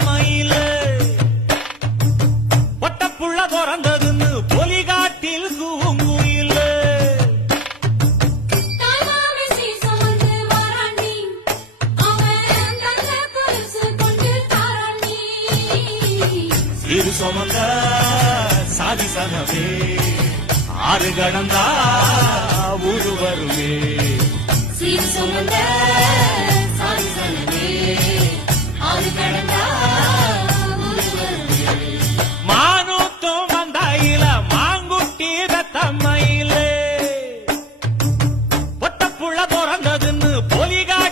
மயில பொட்டப்புள்ள பிறந்ததுன்னு பொலிகாட்டில் கூங்குயில இரு சுமந்த சாதி சனவே ஆறு கடந்தா ஊரு வருமே சீர் சுமந்த சாதி சனவே ஆறு கடந்தா ஊரு வருமே மானூத்தும் வந்தாயில மாங்குட்டி வெத்தம்மையில பொட்டப்புள்ள பிறந்ததுன்னு பொலிகாட்டி